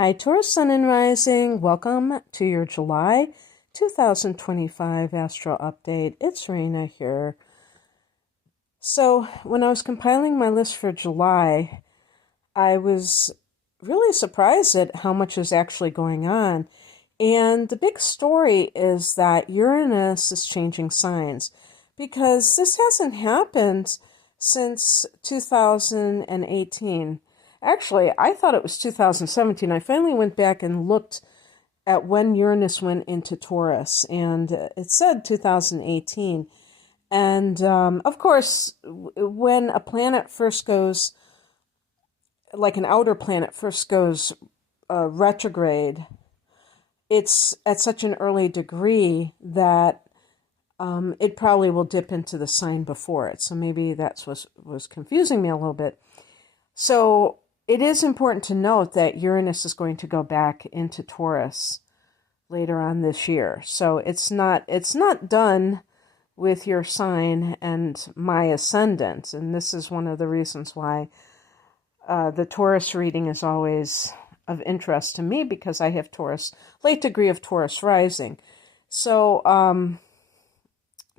Hi, Taurus Sun and Rising. Welcome to your July 2025 Astro Update. It's Raina here. So, when I was compiling my list for July, I was really surprised at how much is actually going on. And the big story is that Uranus is changing signs because this hasn't happened since 2018. Actually, I thought it was 2017. I finally went back and looked at when Uranus went into Taurus, and it said 2018. And of course, when a planet first goes, like an outer planet first goes retrograde, it's at such an early degree that it probably will dip into the sign before it. So maybe that's what was confusing me a little bit. So it is important to note that Uranus is going to go back into Taurus later on this year. So it's not done with your sign and my ascendant. And this is one of the reasons why the Taurus reading is always of interest to me, because I have Taurus, late degree of Taurus rising. So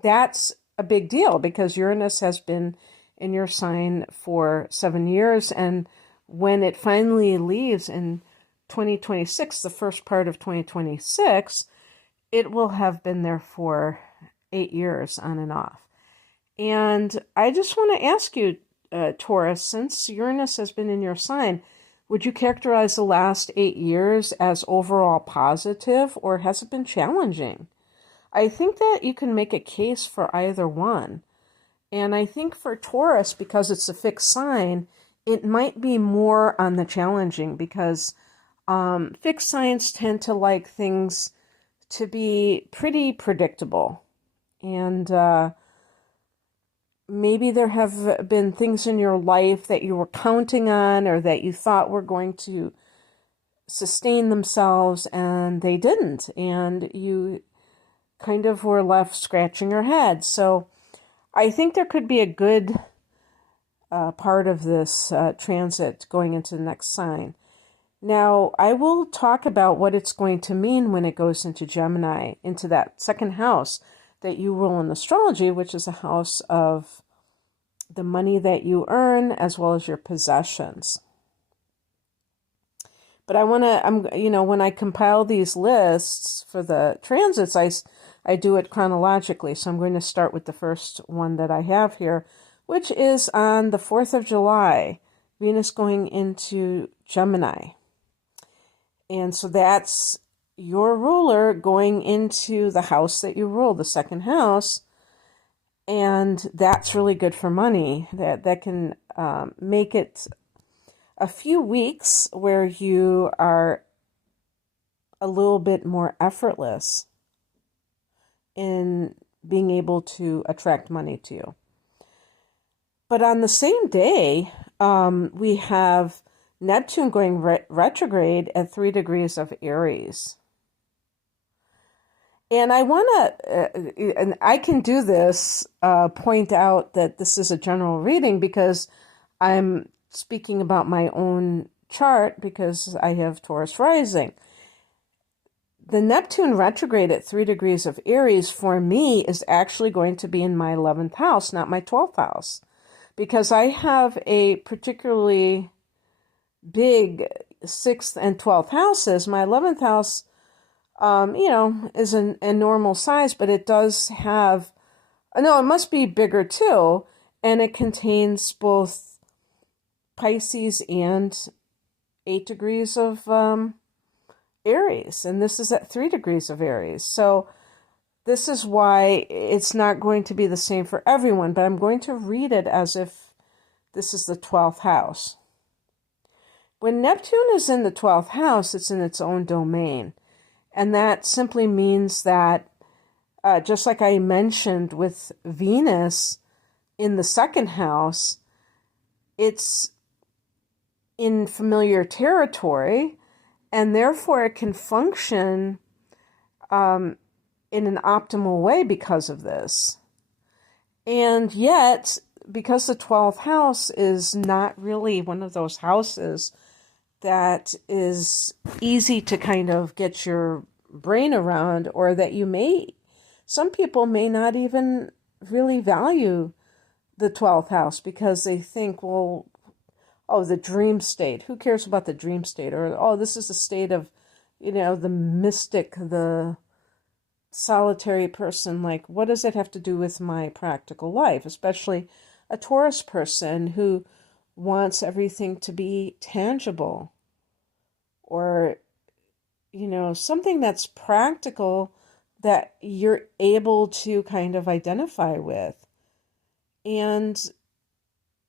that's a big deal because Uranus has been in your sign for 7 years, and when it finally leaves in 2026, the first part of 2026, it will have been there for 8 years on and off. And I just want to ask you, Taurus, since Uranus has been in your sign, would you characterize the last 8 years as overall positive, or has it been challenging? I think that you can make a case for either one. And I think for Taurus, because it's a fixed sign, it might be more on the challenging, because fixed signs tend to like things to be pretty predictable. And maybe there have been things in your life that you were counting on or that you thought were going to sustain themselves, and they didn't. And you kind of were left scratching your head. So I think there could be a good part of this transit going into the next sign. Now, I will talk about what it's going to mean when it goes into Gemini, into that second house that you rule in astrology, which is a house of the money that you earn as well as your possessions. But when I compile these lists for the transits, I do it chronologically. So I'm going to start with the first one that I have here, which is on the 4th of July, Venus going into Gemini. And so that's your ruler going into the house that you rule, the second house. And that's really good for money. That can make it a few weeks where you are a little bit more effortless in being able to attract money to you. But on the same day, we have Neptune going retrograde at 3 degrees of Aries. And I want to, and I can do this, point out that this is a general reading because I'm speaking about my own chart because I have Taurus rising. The Neptune retrograde at 3 degrees of Aries for me is actually going to be in my 11th house, not my 12th house, because I have a particularly big 6th and 12th houses. My 11th house, is a normal size, but it does have, no, it must be bigger too, and it contains both Pisces and 8 degrees of Aries, and this is at 3 degrees of Aries. So this is why it's not going to be the same for everyone, but I'm going to read it as if this is the 12th house. When Neptune is in the 12th house, it's in its own domain. And that simply means that, just like I mentioned with Venus in the second house, it's in familiar territory, and therefore it can function in an optimal way because of this. And yet, because the 12th house is not really one of those houses that is easy to kind of get your brain around, or that some people may not even really value the 12th house because they think, well, oh, the dream state. Who cares about the dream state? Or, oh, this is a state of, the mystic, the solitary person. Like, what does it have to do with my practical life? Especially a Taurus person who wants everything to be tangible, or, something that's practical that you're able to kind of identify with. And,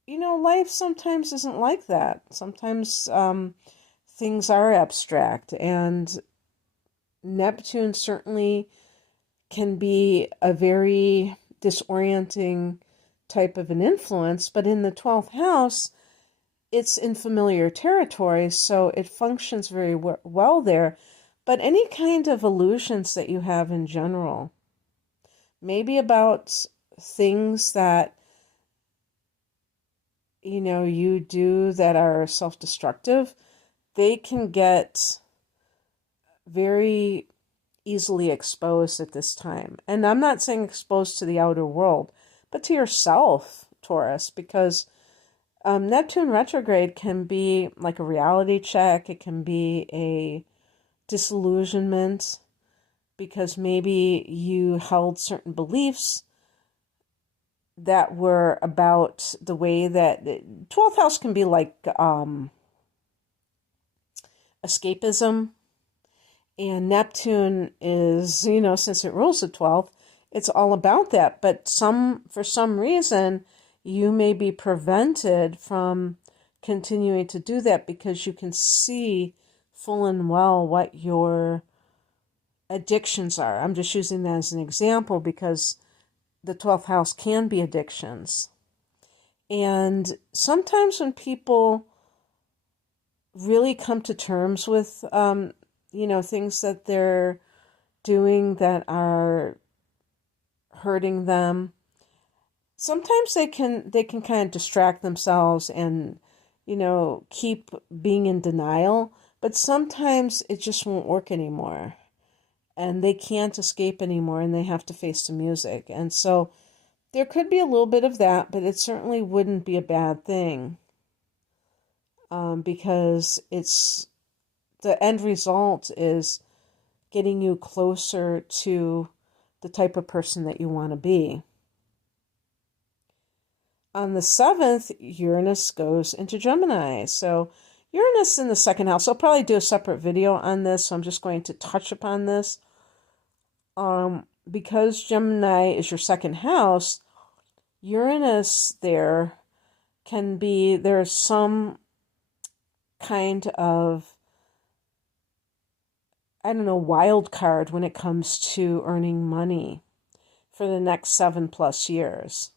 life sometimes isn't like that. Sometimes things are abstract, and Neptune certainly can be a very disorienting type of an influence, but in the 12th house, it's in familiar territory, so it functions very well there. But any kind of illusions that you have in general, maybe about things that you do that are self-destructive, they can get very easily exposed at this time. And I'm not saying exposed to the outer world, but to yourself, Taurus, because Neptune retrograde can be like a reality check. It can be a disillusionment because maybe you held certain beliefs that were about the way that 12th house can be like escapism. And Neptune is, since it rules the 12th, it's all about that. But for some reason, you may be prevented from continuing to do that because you can see full and well what your addictions are. I'm just using that as an example because the 12th house can be addictions. And sometimes when people really come to terms with, things that they're doing that are hurting them, sometimes they can kind of distract themselves and, keep being in denial, but sometimes it just won't work anymore. And they can't escape anymore, and they have to face the music. And so there could be a little bit of that, but it certainly wouldn't be a bad thing, because the end result is getting you closer to the type of person that you want to be. On the 7th, Uranus goes into Gemini. So Uranus in the second house. I'll probably do a separate video on this, so I'm just going to touch upon this. Because Gemini is your second house, Uranus there's some kind of, wild card when it comes to earning money for the next 7+ years.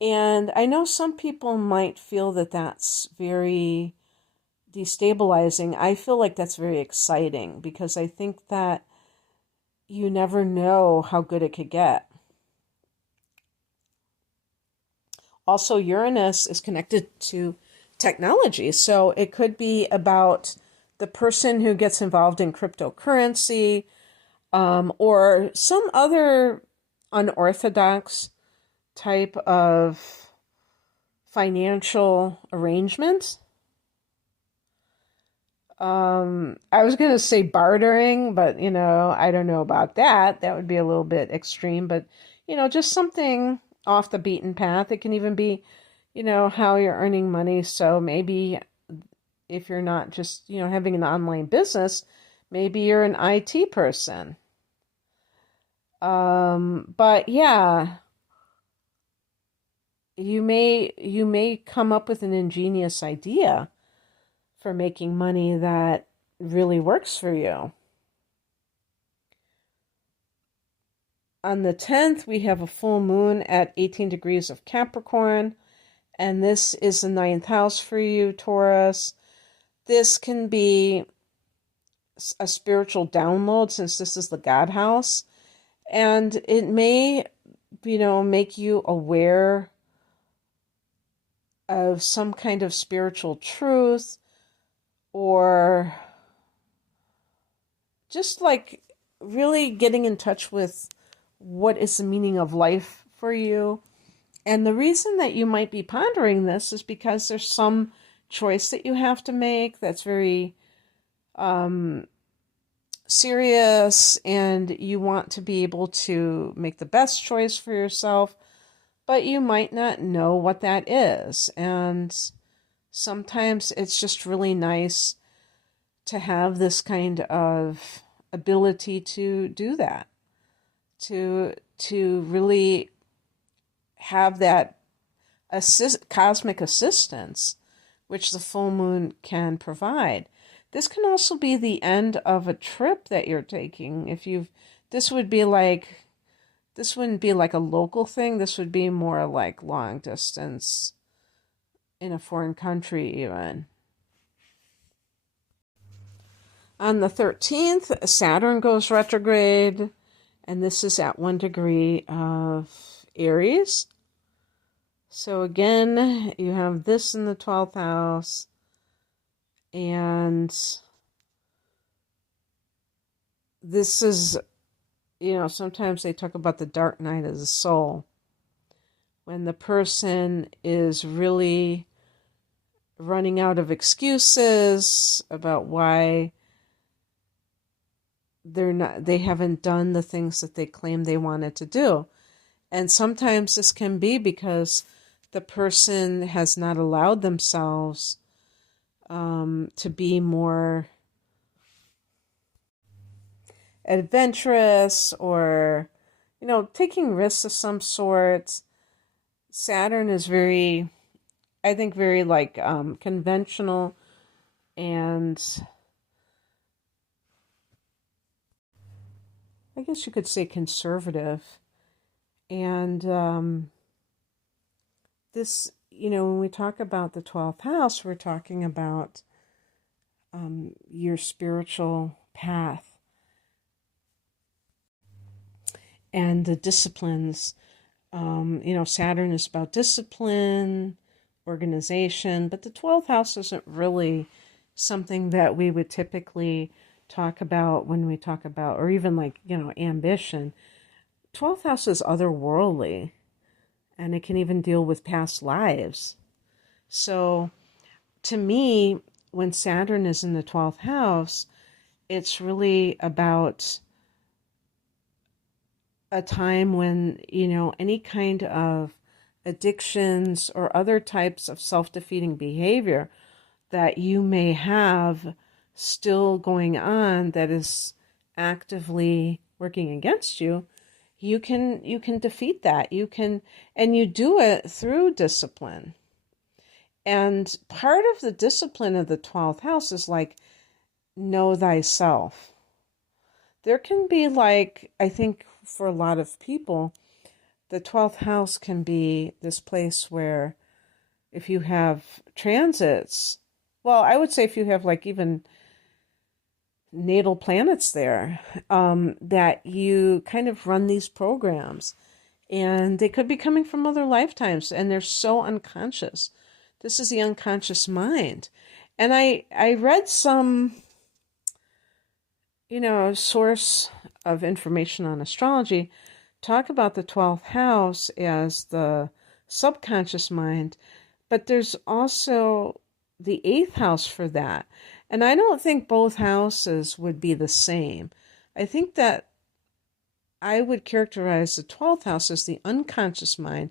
And I know some people might feel that that's very destabilizing. I feel like that's very exciting because I think that you never know how good it could get. Also, Uranus is connected to technology. So it could be about the person who gets involved in cryptocurrency, or some other unorthodox type of financial arrangement. I was going to say bartering, but, I don't know about that. That would be a little bit extreme, but, just something off the beaten path. It can even be, how you're earning money. So maybe if you're not just, having an online business, maybe you're an IT person. But yeah, you may come up with an ingenious idea for making money that really works for you. On the 10th, we have a full moon at 18 degrees of Capricorn, and this is the 9th house for you, Taurus. This can be a spiritual download since this is the God house, and it may, make you aware of some kind of spiritual truth, or just like really getting in touch with what is the meaning of life for you. And the reason that you might be pondering this is because there's some choice that you have to make that's very serious, and you want to be able to make the best choice for yourself, but you might not know what that is. And sometimes it's just really nice to have this kind of ability to do that, to really have that cosmic assistance, which the full moon can provide. This can also be the end of a trip that you're taking. This wouldn't be like a local thing. This would be more like long distance in a foreign country even. On the 13th, Saturn goes retrograde, and this is at 1 degree of Aries. So again, you have this in the 12th house, and this is, sometimes they talk about the dark night of the soul, when the person is really running out of excuses about why they haven't done the things that they claim they wanted to do. And sometimes this can be because the person has not allowed themselves to be more adventurous, or taking risks of some sort. Saturn is very like conventional, and I guess you could say conservative. And this, when we talk about the 12th house, we're talking about your spiritual path and the disciplines. Saturn is about discipline, organization, but the 12th house isn't really something that we would typically talk about when we talk about, or even like, ambition. 12th house is otherworldly, and it can even deal with past lives. So to me, when Saturn is in the 12th house, it's really about a time when, any kind of addictions or other types of self-defeating behavior that you may have still going on that is actively working against you, you can defeat that. And you do it through discipline. And part of the discipline of the 12th house is like, know thyself. There can be like, I think for a lot of people, the 12th house can be this place where if you have transits, well, I would say if you have like even natal planets there, that you kind of run these programs, and they could be coming from other lifetimes, and they're so unconscious. This is the unconscious mind. And I read some, source of information on astrology talk about the 12th house as the subconscious mind, but there's also the 8th house for that. And I don't think both houses would be the same. I think that I would characterize the 12th house as the unconscious mind,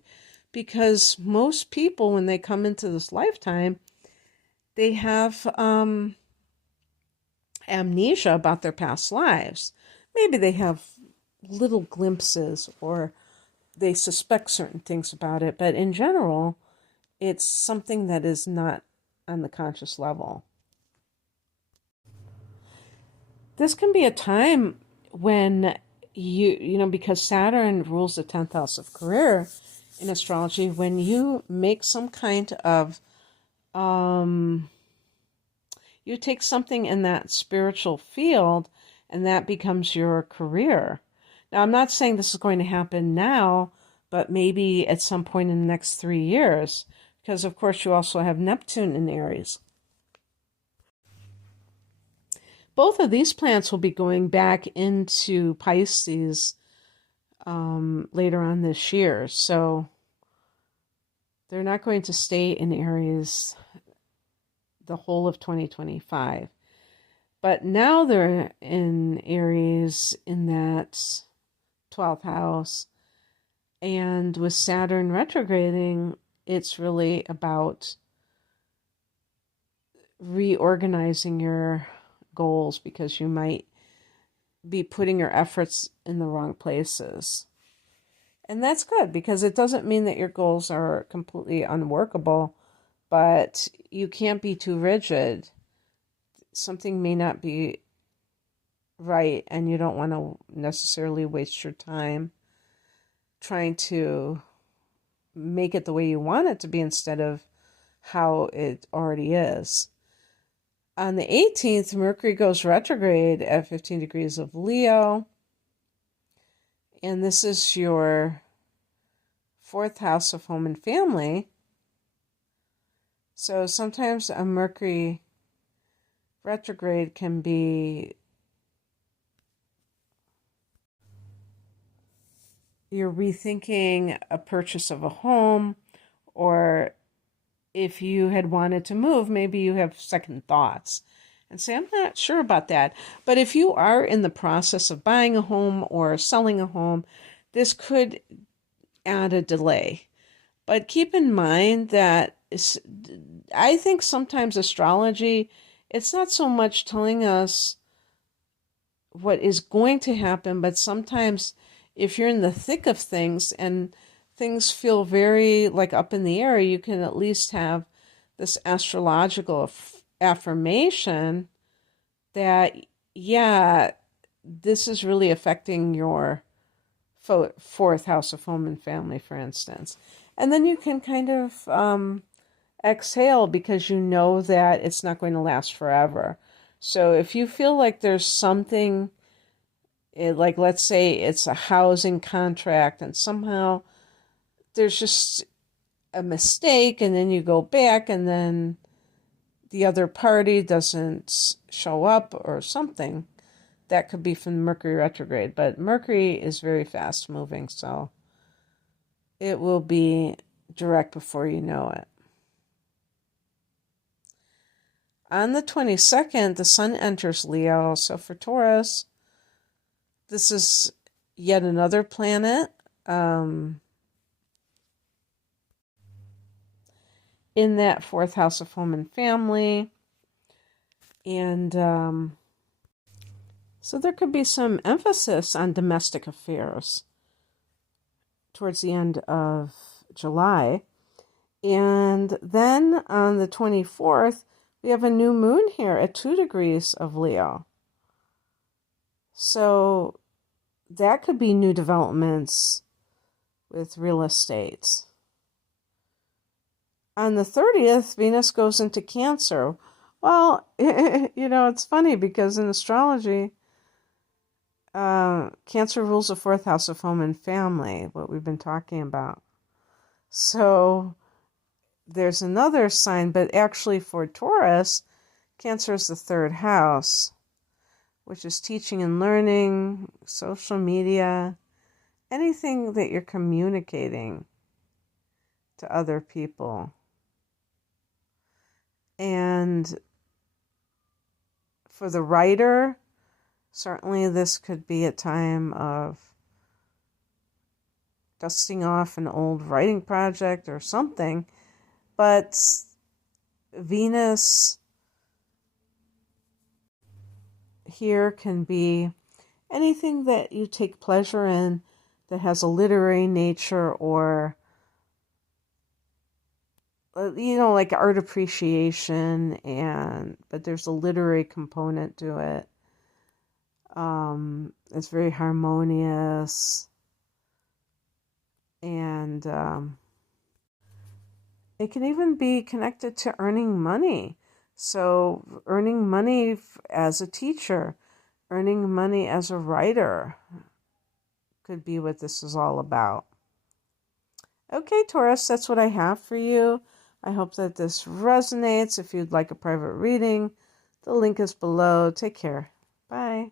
because most people, when they come into this lifetime, they have amnesia about their past lives. Maybe they have little glimpses, or they suspect certain things about it, but in general, it's something that is not on the conscious level. This can be a time when because Saturn rules the 10th house of career in astrology, when you make some kind of, you take something in that spiritual field, and that becomes your career. Now, I'm not saying this is going to happen now, but maybe at some point in the next 3 years, because of course you also have Neptune in Aries. both of these planets will be going back into Pisces later on this year. So they're not going to stay in Aries the whole of 2025. But now they're in Aries in that 12th house. And with Saturn retrograding, it's really about reorganizing your goals because you might be putting your efforts in the wrong places. And that's good because it doesn't mean that your goals are completely unworkable, but you can't be too rigid. Something may not be right, and you don't want to necessarily waste your time trying to make it the way you want it to be instead of how it already is. On the 18th, Mercury goes retrograde at 15 degrees of Leo. And this is your 4th house of home and family. So sometimes a Mercury retrograde can be you're rethinking a purchase of a home, or if you had wanted to move, maybe you have second thoughts and say, I'm not sure about that. But if you are in the process of buying a home or selling a home, this could add a delay. But keep in mind that I think sometimes astrology, it's not so much telling us what is going to happen, but sometimes if you're in the thick of things and things feel very like up in the air, you can at least have this astrological affirmation that, yeah, this is really affecting your 4th house of home and family, for instance. And then you can kind of exhale because you know that it's not going to last forever. So if you feel like there's something, like let's say it's a housing contract and somehow there's just a mistake and then you go back and then the other party doesn't show up or something, that could be from Mercury retrograde. But Mercury is very fast moving, so it will be direct before you know it. On the 22nd, the sun enters Leo. So for Taurus, this is yet another planet in that 4th house of home and family. And so there could be some emphasis on domestic affairs towards the end of July. And then on the 24th, we have a new moon here at 2 degrees of Leo. So that could be new developments with real estate. On the 30th, Venus goes into Cancer. Well, it's funny because in astrology, Cancer rules the 4th house of home and family, what we've been talking about. So there's another sign, but actually for Taurus, Cancer is the 3rd house, which is teaching and learning, social media, anything that you're communicating to other people. And for the writer, certainly this could be a time of dusting off an old writing project or something. But Venus here can be anything that you take pleasure in that has a literary nature or, like art appreciation, but there's a literary component to it. It's very harmonious, and it can even be connected to earning money. So earning money as a teacher, earning money as a writer could be what this is all about. Okay, Taurus, that's what I have for you. I hope that this resonates. If you'd like a private reading, the link is below. Take care. Bye.